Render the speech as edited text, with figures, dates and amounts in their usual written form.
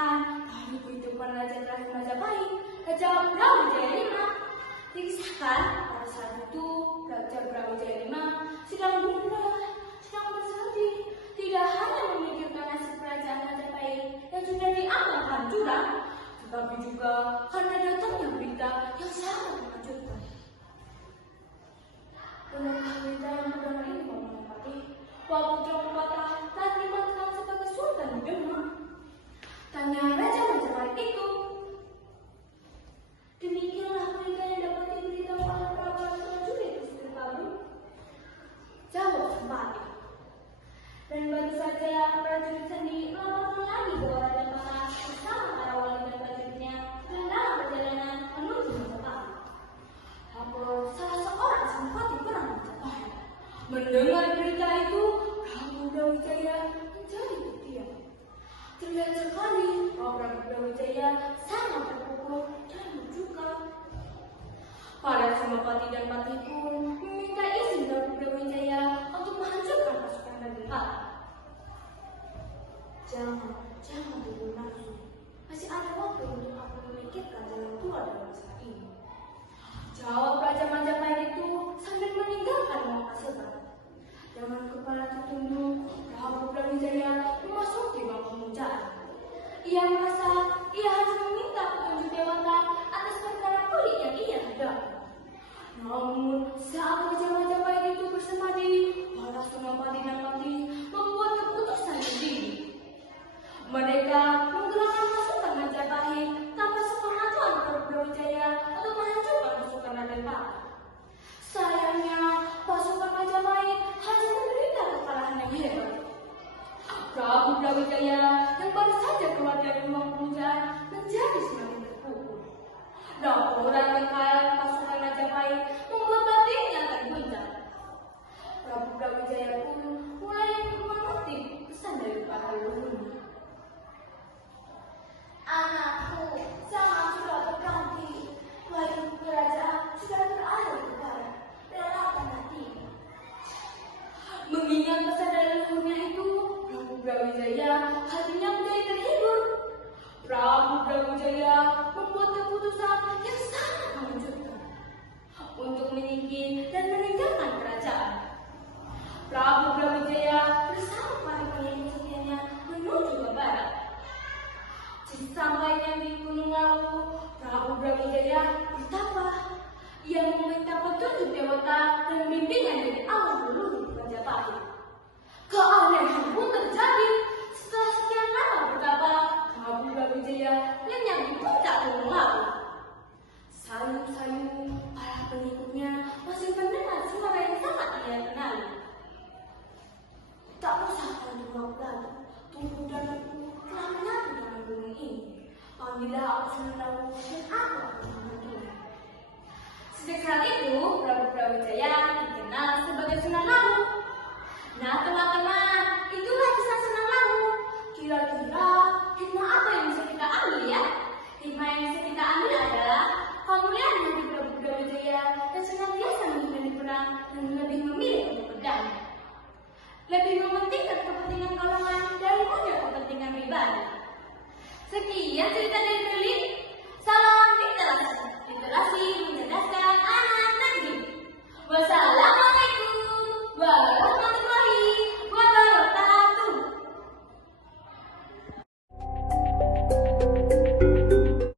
dikisahkan bahwa kehidupan Raja terakhir Majapahit, Raja Brawijaya V. Dikisahkan pada saat itu Raja Brawijaya V sedang gundah, sedang bersedih, tidak hanya memikirkan nasib kerajaan Majapahit yang sudah dianggap hancuran, tetapi juga karena datangnya berita yang sangat mengejutkan. Benarkah berita yang pertama ini menempati bahwa putra Kupata telah dimakamkan sebagai Sultan di Demak? Tanya Raja Majapahit itu. Demikianlah berita yang dapat diberitahu oleh prajurit istri Prabu, jawab Sempati. Dan baru saja prajurit sendiri melaporkan lagi bahwa Raja Mara bersama para wali dan prajuritnya sedang dalam perjalanan menuju Majapahit. Lapor salah seorang Sempati perang Majapahit. Mendengar berita itu, Prabu Brawijaya menjadi terdiam. Terlihat sekali bahwa Prabu Brawijaya sangat terpukul dan berduka. Para Senopati dan Patih pun meminta izin Prabu Brawijaya untuk menghancurkan pasukan Raden Patih. Jangan dulu nafsu. Masih ada waktu untuk aku memikirkan jalan keluar dari masalah ini, jawab Raja Majapahit itu sambil meninggalkan Makassar. Dengan kepala tertunduk, Prabu Brawijaya memasuki ruang pemujaan. Ia merasa ia harus meminta petunjuk dewata atas perkara pelik yang ia hadapi. Namun, saat Raja Majapahit itu bersemadi, para Senopati dan Patih membuat keputusan sendiri. Mereka menggerakkan pasukan Majapahit tanpa sepengetahuan Prabu Brawijaya untuk menghancurkan pasukan Raden Patih. Sayangnya, pasukan Majapahit hanya menderita kekalahan yang hebat. Prabu Brawijaya yang baru saja keluar dari ruang pemujaan menjadi semakin terpukul. Laporan kekalahan pasukan Majapahit membuat batinnya terguncang. Prabu Brawijaya pun mulai mengutip pesan dari para leluhurnya. Anakku, zaman sudah berganti. Wajib kerajaan sudah berada di barat. Relakan hatimu. Mengingat pesan dari leluhurnya itu, Prabu Brawijaya hatinya menjadi terhibur. Prabu Brawijaya membuat keputusan yang sangat mengejutkan untuk menyingkir dan meninggalkan kerajaan. Prabu Brawijaya bersama para pengikut setianya menuju ke barat. Sesampainya di Gunung Lawu, Prabu Brawijaya bertapa. Ia meminta petunjuk dewata dan bimbingan dari alam leluhur Majapahit. Keanehan pun terjadi. Setelah sekian lama bertapa, Prabu Brawijaya lenyap di puncak Gunung Lawu. Sayu-sayu para pengikutnya masih mendengar suara yang sangat ia kenali. Tak usah terlalu lagi. Tubuh dan aku telah menyatu dengan gunung ini. Panggillah aku Senelawu dan aku akan membantunya. Sejak saat itu, Prabu Brawijaya dikenal sebagai Senelawu. Nah, teman-teman, itulah kisah Senelawu. Kira-kira hikmah apa yang bisa kita ambil ya? Hikmah yang bisa kita ambil adalah kemuliaan Nabi Prabu Brawijaya dan senantiasa menghindari perang dan lebih memilih untuk berdamai. Lebih mementingkan kepentingan golongan daripada kepentingan pribadi. Sekian cerita dari Berlin. Salam literasi.